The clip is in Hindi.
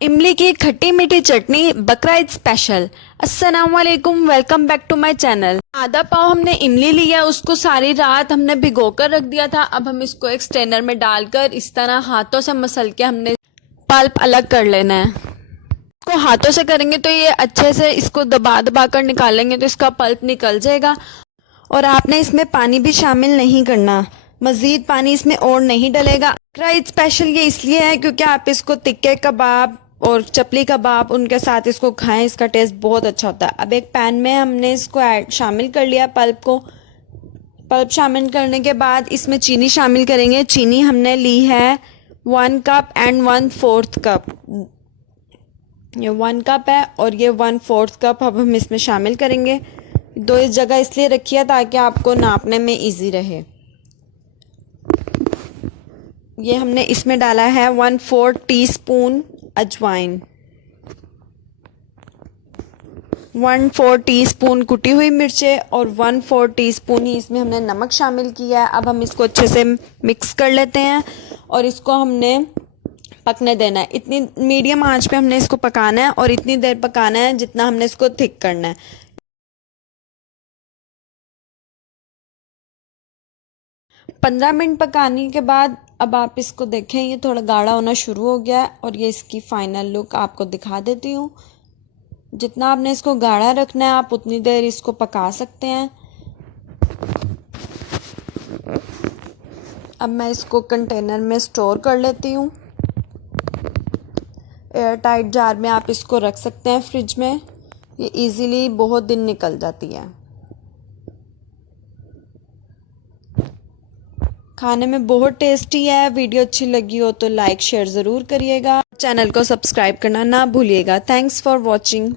इमली की खट्टी मीठी चटनी बकरा ईद स्पेशल। अस्सलाम वालेकुम, welcome back to my channel. आधा पाव हमने इमली लिया, उसको सारी रात हमने भिगोकर रख दिया था। अब हम इसको एक स्ट्रेनर में डालकर इस तरह हाथों से मसल के हमने पल्प अलग कर लेना है। इसको हाथों से करेंगे तो ये अच्छे से इसको दबा दबा कर निकालेंगे तो इसका पल्प निकल जाएगा। और आपने इसमें पानी भी शामिल नहीं करना, मजीद पानी इसमें और नहीं डलेगा। बकरा ईद स्पेशल ये इसलिए है क्योंकि आप इसको तिक्के कबाब और चपली कबाब उनके साथ इसको खाएं, इसका टेस्ट बहुत अच्छा होता है। अब एक पैन में हमने इसको शामिल कर लिया पल्प को। पल्प शामिल करने के बाद इसमें चीनी शामिल करेंगे। चीनी हमने ली है 1 कप एंड 1/4 कप। ये 1 कप है और ये 1/4 कप अब हम इसमें शामिल करेंगे। दो इस जगह इसलिए रखी है ताकि आपको नापने में इजी रहे। ये हमने इसमें डाला है 1/4 टीस्पून अजवाइन, 1/4 टीस्पून कुटी हुई मिर्चें और 1/4 टीस्पून ही इसमें हमने नमक शामिल किया है। अब हम इसको अच्छे से मिक्स कर लेते हैं और इसको हमने पकने देना है। इतनी मीडियम आंच पे हमने इसको पकाना है और इतनी देर पकाना है जितना हमने इसको थिक करना है। 15 मिनट पकाने के बाद अब आप इसको देखें, ये थोड़ा गाढ़ा होना शुरू हो गया है और ये इसकी फाइनल लुक आपको दिखा देती हूँ। जितना आपने इसको गाढ़ा रखना है आप उतनी देर इसको पका सकते हैं। अब मैं इसको कंटेनर में स्टोर कर लेती हूँ। एयर टाइट जार में आप इसको रख सकते हैं फ्रिज में। ये इजीली बहुत दिन निकल जाती है। खाने में बहुत टेस्टी है। वीडियो अच्छी लगी हो तो लाइक शेयर ज़रूर करिएगा। चैनल को सब्सक्राइब करना ना भूलिएगा। Thanks for watching.